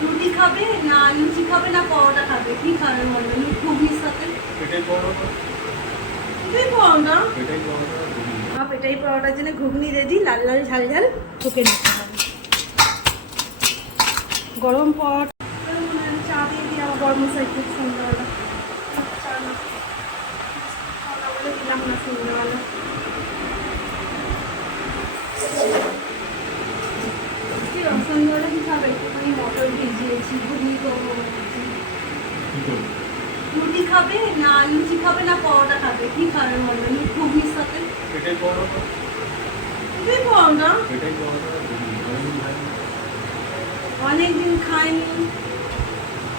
রুটি খাবে না লুচি খাবে না পরোটা খাবে, কি খাবে বলো? ঘুগনির সাথে এটাই পরোটা। এটাই পরোটা। এটাই পরোটা। এটাই পরোটার জন্য ঘুগনি রেডি, লাল লাল ঝাল ঝাল ঠুকে নিতে হবে। গরম পরোটা চা দিয়ে দিই, আমার গরম মশাই খুব সন্ধ্যাবেলা চা না বলে দিলাম না সন্ধ্যাবেলা। সন্ধ্যাবেলা কি খাবে? একটুখানি মটর ভিজিয়েছি, ঘুগনি করবো। রুটি খাবে না লুচি খাবে না পরোটা খাবে, কি খাবে বলো? ঘুগনির সাথে এটাই পরোটা। এটাই পরোটা। এটাই পরোটা। অনেকদিন খাইনি,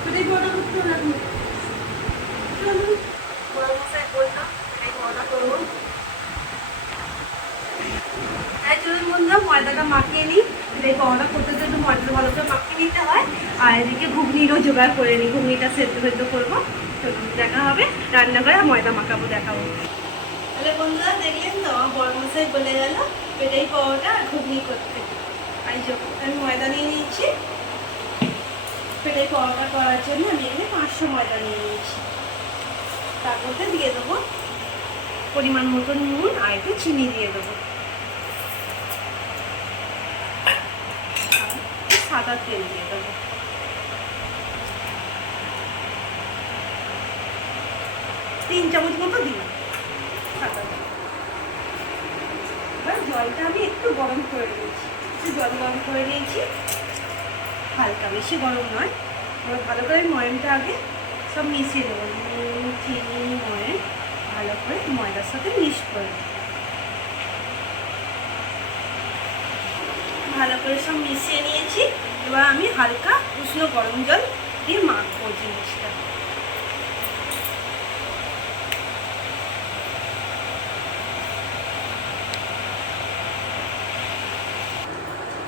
এটাই পরোটা করতে হবে। চলুন বড় মশাই বললাম এটাই পরোটা করবো। তাই চলুন বন্ধুরা, ময়দাটা মাখিয়ে নিই। এটাই পরোটা করতে তো একটু ময়দাটা ভালো করে মাখিয়ে নিতে হয়। আর এদিকে ঘুগনিরও জোগাড় করে নিই, ঘুগনিটা সেদ্ধ করবো। চলুন দেখা হবে, রান্না করে ময়দা মাখাবো, দেখাবো। তাহলে বন্ধুরা দেখলেন তো, আমার বড় মশাই বলে গেল এটাই পরোটা আর ঘুগনি করতে। আর আমি ময়দা নিয়ে নিয়েছি পেটাই পরোটা করার জন্য। আমি এখানে 500 ময়দা নিয়ে নিয়েছি। তার মধ্যে দিয়ে দেবো পরিমাণ মতো নুন আর একটু চিনি দিয়ে দেবো, সাদা তেল দিয়ে দেবো। তিন চামচ মতো দিলাম সাদা তেল। এবার জলটা আমি একটু গরম করে নিয়েছি, জল গরম করে নিয়েছি, হালকা, বেশি গরম নয়। ভালো করে ময়নটা আগে সব মিশিয়ে দেবো, নুন চিনি ময়ন ভালো করে ময়দার সাথে মিক্স করে দেবো। ভালো করে সব মিশিয়ে নিয়েছি। এবার আমি হালকা উষ্ণ গরম জল দিয়ে মাখবো জিনিসটা।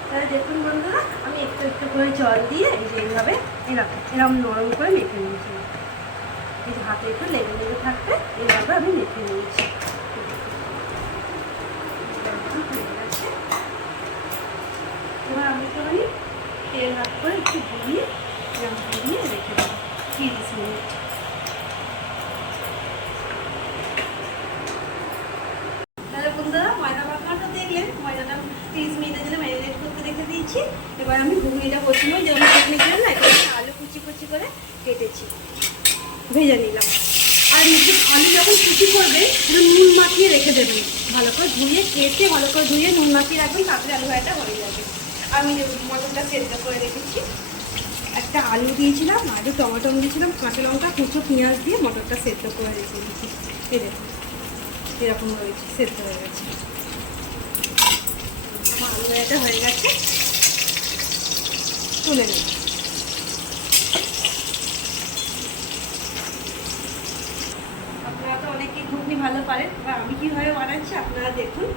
তাহলে দেখুন বন্ধুরা, আমি একটু একটু করে জল দিয়ে এই যে এইভাবে এরকম নরম করে মেখে নিয়েছি। এই যে হাতে একটু লেগে লেগে থাকবে, এইভাবে আমি মেখে নিয়েছি। এবার আমি একটুখানি তেল হাত করে একটু ঘুরিয়ে এরকম ঘুরিয়ে রেখে দেবো 30 মিনিট। তাহলে বন্ধুরা ময়দা মাখাটা দেখলেন, ময়দাটা 30 মিনিটের জন্য ম্যারিনেট করতে রেখে দিয়েছি। এবার আমি ঘুগনিটা বসিয়ে যেমন ঘুগনি করে না, এখানে আলু কুচি কুচি করে কেটেছি, ভেজে নিলাম। আর আলু যখন কুচি করবে নুন মাখিয়ে রেখে দেবেন, ভালো করে ধুয়ে কেটে ভালো করে ধুয়ে নুন মাখিয়ে রাখবেন, তারপরে আলু ভাজাটা হয়ে যাবে। আমি মটনটা সেদ্ধ করে রেখেছি, একটা আলু দিয়েছিলাম, আলু টমেটো দিয়েছিলাম, কাঁচা লঙ্কা কুচো পেঁয়াজ দিয়ে মটনটা সেদ্ধ করে রেখে দিয়েছি। এই দেখুন এরকম হয়েছে, সেদ্ধ হয়ে গেছে। আমার আলু ভাজাটা হয়ে গেছে, তুলে নেব। আপনারা তো অনেকেই ঘুগনি ভালো পারেন, এবার আমি কীভাবে বানাচ্ছি আপনারা দেখুন।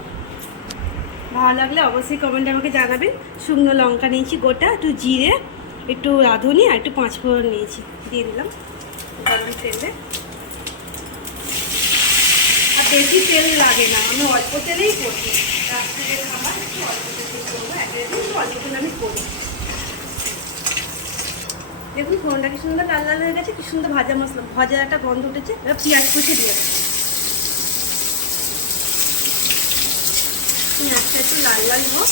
ভালো লাগলে অবশ্যই কমেন্টে আমাকে জানাবেন। শুকনো লঙ্কা নিয়েছি গোটা, একটু জিরে, একটু রাঁধুনি আর একটু পাঁচফোড়ন নিয়েছি, দিয়ে দিলাম গরম তেলে। আর বেশি তেল লাগে না, আমি অল্প তেলেই করবো। রাত্রের খাবার একটু অল্প তেলেই করবো, একটু অল্প তেলে আমি করবো। দেখুন ফোড়নটা কি সুন্দর লাল লাল হয়ে গেছে, কি সুন্দর ভাজা মশলা, ভাজা একটা গন্ধ উঠেছে। এবার পেঁয়াজ কুচি দিয়ে দেবো, পেঁয়াজটা একটু লাল লাল হোক।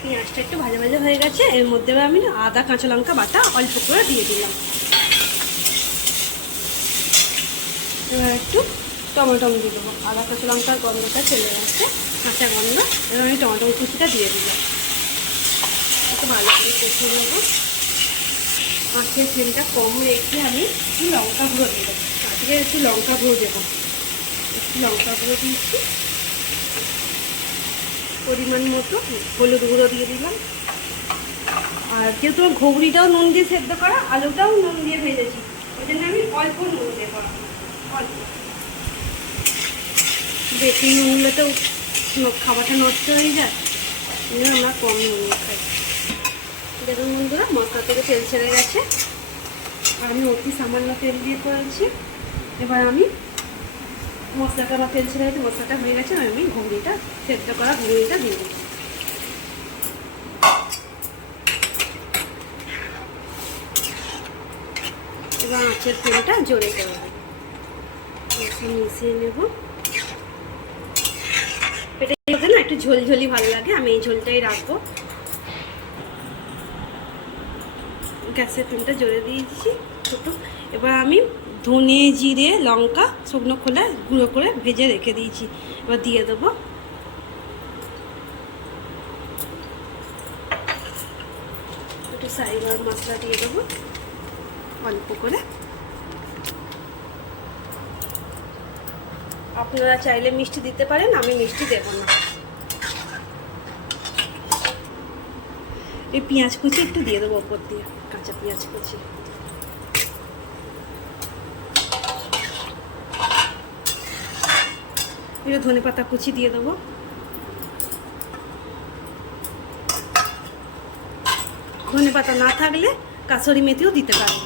পেঁয়াজটা একটু ভাজা ভাজা হয়ে গেছে, এর মধ্যে আমি আদা কাঁচা লঙ্কা বাটা অল্প করে দিয়ে দিলাম। এবার একটু টমেটো দিয়ে দেবো, আদা কাঁচা লঙ্কার গন্ধটা চলে আসছে, কাঁচা গন্ধ। এবার আমি টমেটো কুচিটা দিয়ে দিলাম, একটু ভালো করে কষিয়ে নেবো। আঁচের ফ্লেমটা কম রেখে আমি একটু লঙ্কা গুঁড়ো দিয়ে দেবো, আজকে একটু লঙ্কা গুঁড়ো দেবো, একটু লঙ্কা গুঁড়ো দিয়েছি, পরিমাণ মতো হলুদ গুঁড়ো দিয়ে দিলাম। আর যেহেতু ঘুগনিটাও নুন দিয়ে সেদ্ধ করা, আলুটাও নুন দিয়ে ভেজেছি, ওই জন্য আমি অল্প নুন দেবো, অল্প। বেশি নুন দিলে তো খাবারটা নষ্ট হয়ে যায়, আমরা কম নুন খাই। দেখুন বন্ধুরা মশলা থেকে তেল ছেড়ে গেছে, আর আমি অতি সামান্য তেল দিয়ে করেছি। এবার আমি মশলাটা বা তেল ছেড়ে গেছে, মশলাটা হয়ে গেছে, আমি ঘুগনিটা সেদ্ধ করা ঘুগনিটা দিয়ে দিই। এবার আঁচের ফ্লেমটা জোরে করে দেবো, মিশিয়ে নেব। পেটে না একটু ঝোলঝোলি ভালো লাগে, আমি এই ঝোলটাই রাখবো। গ্যাসের ফ্লেমটা জোরে দিয়েছি ছোটো। এবার আমি ধনে জিরে লঙ্কা শুকনো খোলা গুঁড়ো করে ভেজে রেখে দিয়েছি, এবার দিয়ে দেবো। একটু সাইবার মশলা দিয়ে দেবো অল্প করে। আপনারা চাইলে মিষ্টি দিতে পারেন, আমি মিষ্টি দেবো না। এই পেঁয়াজ কুচি একটু দিয়ে দেবো ওপর দিয়ে, কাঁচা পেঁয়াজ কুচি। একটু ধনে পাতা কুচি দিয়ে দেবো। ধনে পাতা না থাকলে কাসুরি মেথিও দিতে পারেন।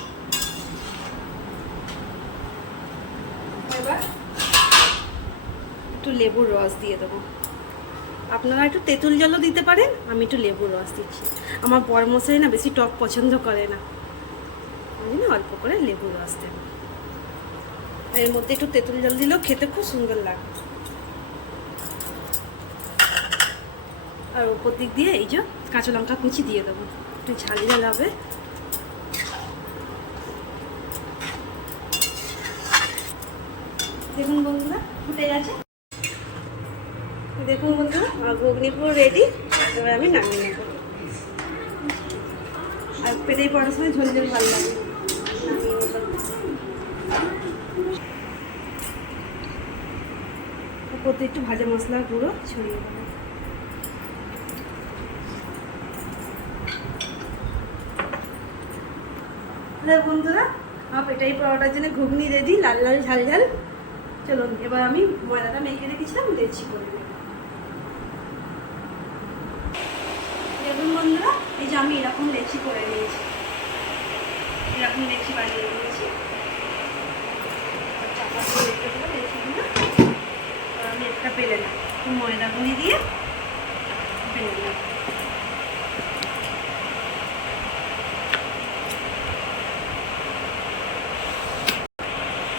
এবার একটু লেবুর রস দিয়ে দেবো। আপনারা একটু তেঁতুল জলও দিতে পারেন, আমি একটু লেবুর রস দিচ্ছি। আমার বড় মশাই না বেশি টক পছন্দ করে না, আমি না অল্প করে লেবুর রস দেব। এর মধ্যে একটু তেঁতুল জল দিলেও খেতে খুব সুন্দর লাগে। আর ওপর দিক দিয়ে এই যে কাঁচা লঙ্কা কুচি দিয়ে দেবো, একটু ঝাল ঝাল হবে। দেখুন বন্ধুরা ফুটে গেছে, দেখুন বন্ধুরা আমার ঘুগনি পুরো রেডি। এবার আমি নামিয়ে নেব। আর পেটেই পড়ার সময় ঝোল ঝোল ভালো লাগে। ওপরতে একটু ভাজা মশলার গুঁড়ো ছড়িয়ে দেবো। বন্ধুরা আমার পেটাই পরোটার জন্য ঘুগনি রেডি, লাল লাল ঝাল ঝাল। চলুন এবার আমি ময়দাটা মেখে রেখেছিলাম লেচি করে নেব। দেখুন বন্ধুরা এই যে আমি এরকম লেচি করে নিয়েছি, এরকম লেচি বানিয়ে নিয়েছি। চাপা দিয়ে রেখে দেবো লেচিগুলো। আমি একটা পেলে না, ময়দা গুঁড়ি দিয়ে পেলে নেব।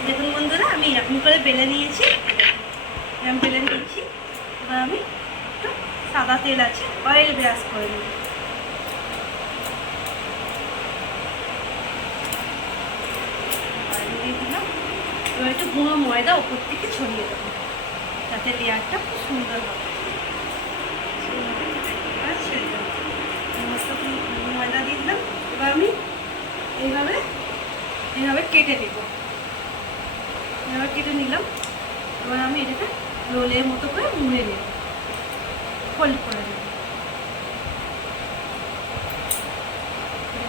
দেখুন বন্ধুরা আমি এরকম করে বেলে নিয়েছি, এরকম বেলে নিয়েছি। এবার আমি একটু সাদা তেল আছে অয়েল ব্রাশ করে নেব। অয়েল দিয়ে দিলাম। এবার একটু গুঁড়ো ময়দা ওপর থেকে ছড়িয়ে দেবো, যাতে লেয়ারটা খুব সুন্দর হবে। ময়দা দিয়ে দিলাম। এবার আমি এইভাবে এইভাবে কেটে নেব। এবার কেটে নিলাম। এবার আমি এটাকে রোলের মতো করে মুড়ে নেব, ফোল্ড করে নেব।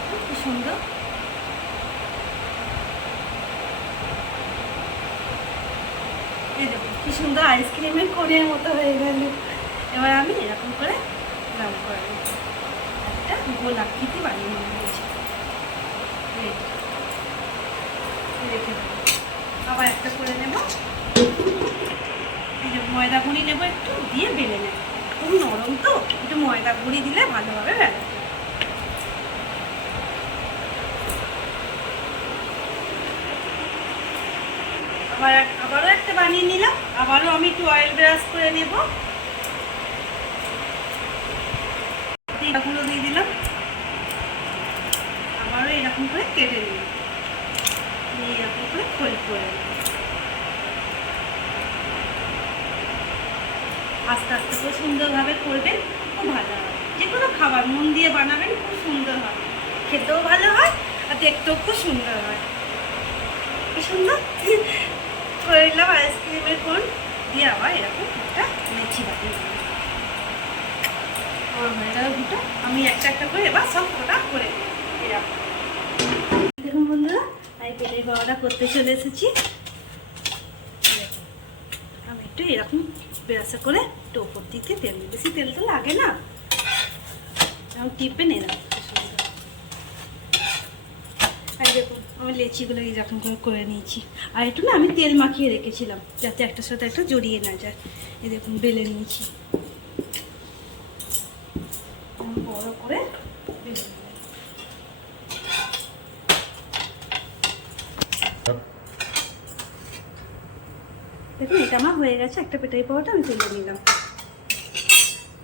খুব সুন্দর। এই দেখুন কি সুন্দর আইসক্রিমের কোণের মতো হয়ে গেল। এবার আমি এরকম করে রাউন্ড করে নেব, একটা গোল আকৃতি বানিয়ে নিয়েছি। রেখে দেবো। আবার একটা করে নেব। এই যে ময়দা গুঁড়ি নেবো একটু, দিয়ে বেলে নেব। খুব নরম তো, একটু ময়দা গুঁড়ি দিলে ভালোভাবে বেলে। আবারও একটা বানিয়ে নিলাম। আবারও আমি একটু অয়েল ব্রাশ করে নেব। এগুলো দিয়ে দিলাম। আবারও এরকম করে কেটে নিলাম, নিয়ে এরকম করে ফোল্ড করে নেব। আস্তে আস্তে খুব সুন্দরভাবে করবেন, খুব ভালো হবে। যে কোনো খাবার মন দিয়ে বানাবেন, খুব সুন্দর হবে। খেতেও ভালো হয় আর দেখতেও খুব সুন্দর হয়। কি সুন্দর করে নিলাম আইসক্রিমের কোণ দিয়ে। আবার এরকম একটা লেচি বানিয়ে দিলাম। আমার হয়ে গেল দুটো। আমি একটা একটা করে এবার সব কটা করে এরকম। দেখুন বন্ধুরা আমি পেটের বড়াটা করতে চলে এসেছি। আমি একটু এরকম ব্রাশে করে একটু ওপর দিকে তেল, বেশি তেল তো লাগে না, এরকম টিপে নিলাম। আর দেখুন আমি লেচিগুলো এইরকম করে নিয়েছি। আর একটু না আমি তেল মাখিয়ে রেখেছিলাম যাতে একটার সাথে একটা জড়িয়ে না যায়। এই দেখুন বেলে নিয়েছি, বড় করে বেলে নিলাম। দেখুন এটা আমার হয়ে গেছে, একটা পেটাই পাওয়াটা আমি তুলে নিলাম।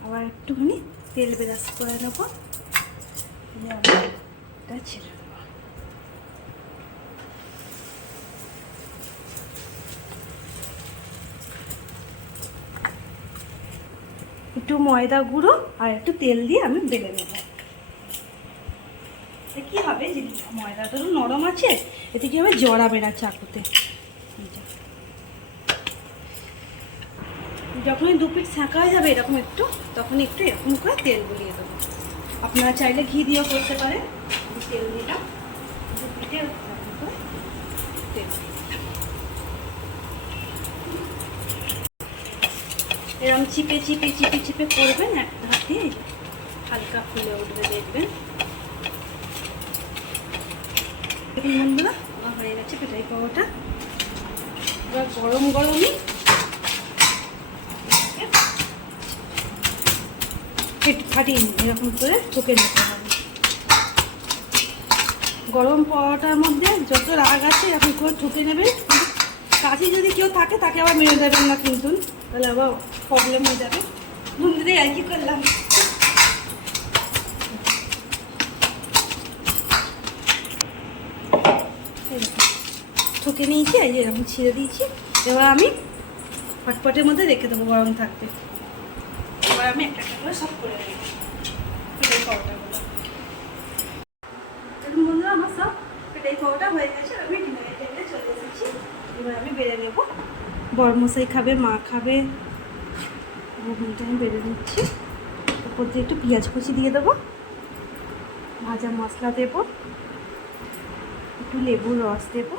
আবার একটুখানি তেল ব্রাশ করে নেবো, এটা ছেড়ে দেবো। একটু ময়দা গুঁড়ো আর একটু তেল দিয়ে আমি বেলে নেব। কি হবে যে ময়দাটা তো নরম আছে, এতে কি হবে জড়াবে না চাকুতে। যখনই দু পিঠ ছাঁকা হয়ে যাবে এরকম একটু, তখন একটু এরকম করে তেল গলিয়ে দেবো। আপনারা চাইলে ঘি দিয়েও করতে পারেন। তেল দিলাম, দু পিঠে এরকম করে তেল এরকম চিপে চিপে চিপে চিপে করবেন, একটা হাত দিয়ে হালকা ফুলে উঠবে দেখবেন। দেখুন বন্ধুরা আমার হয়ে গেছে পেটাই পাওয়াটা। এবার গরম গরমই ফাটিয়ে এরকম করে ঠুকে নিতে হবে। গরম পাওয়াটার মধ্যে যত রাগ আছে এরকম করে ঠুকে নেবে। কাছে যদি কেউ থাকে তাকে আবার মেরে দেবেন না কিন্তু, তাহলে আবার প্রবলেম হয়ে যাবে। বন্ধুদের আর কি করলাম, ঠুকে নিয়েছি, এই যে এরকম ছিঁড়ে দিয়েছি। এবার আমি হটপটের মধ্যে রেখে দেবো গরম থাকতে। এবার আমি একটা একটা করে সব করে নেব পেটাই পাওয়াটাগুলো। দেখুন বন্ধুরা আমার সব পেটাই পাওয়াটা হয়ে গেছে, আমি ডিনারের টেবিলে চলে এসেছি। এবার আমি বেড়ে নেবো। বড়মশাই খাবে, মা খাবে, ওখানটা আমি বেড়ে নিচ্ছি। উপর দিয়ে একটু পেঁয়াজ কুচি দিয়ে দেবো, ভাজা মশলা দেবো, একটু লেবুর রস দেবো,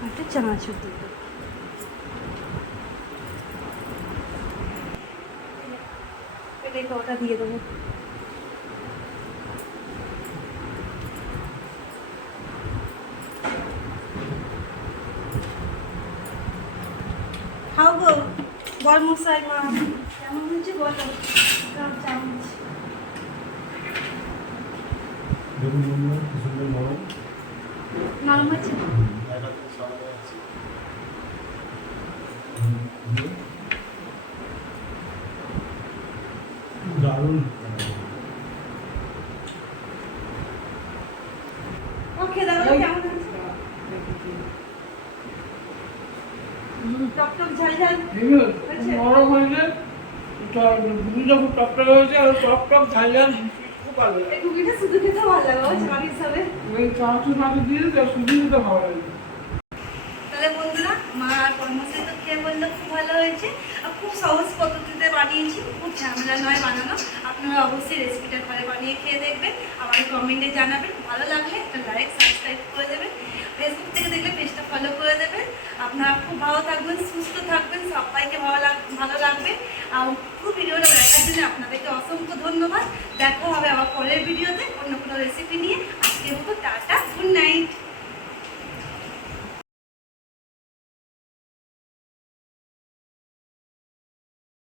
আর একটু চানাচুর দিয়ে দেবো। পেটাই পাওয়াটা দিয়ে দেবো। খাও গো বড়মশাই, মা কেমন হয়েছে বলো। চামচ নরম হয়েছে। দারুণ। ওকে দাদা কেমন হয়েছে? টক টক ঝাল ঝাল নরম হয়েছে, যখন টকটক হয়েছে আর টক ঝাল ঝাল খুব ভালো লাগে। এই কুকিটা শুধু খেতে ভালো লাগে, ও চার হিসাবে। ওই চানাচুর মাটি দিয়ে শুধু দিতে ভালো লাগে। তাহলে বন্ধুরা মা আর বড়মশাই তো খেয়ে বললো খুব ভালো হয়েছে, আর খুব সহজ পদ্ধতিতে বানিয়েছি, খুব ঝামেলা নয় বানানো। আপনারা অবশ্যই রেসিপিটা ঘরে বানিয়ে খেয়ে দেখবেন, আমাকে কমেন্টে জানাবেন। ভালো লাগলে একটা লাইক সাবস্ক্রাইব করে দেবেন, ফেসবুক থেকে দেখলে পেজটা ফলো করে দেবেন। আপনারা খুব ভালো থাকবেন, সুস্থ থাকবেন, সবাইকে ভালো লাগবে। আর পুরো ভিডিওটা দেখার জন্য আপনাদেরকে অসংখ্য ধন্যবাদ। দেখা হবে আবার পরের ভিডিওতে অন্য কোনো রেসিপি নিয়ে। আজকের মতো টাটা, গুড নাইট।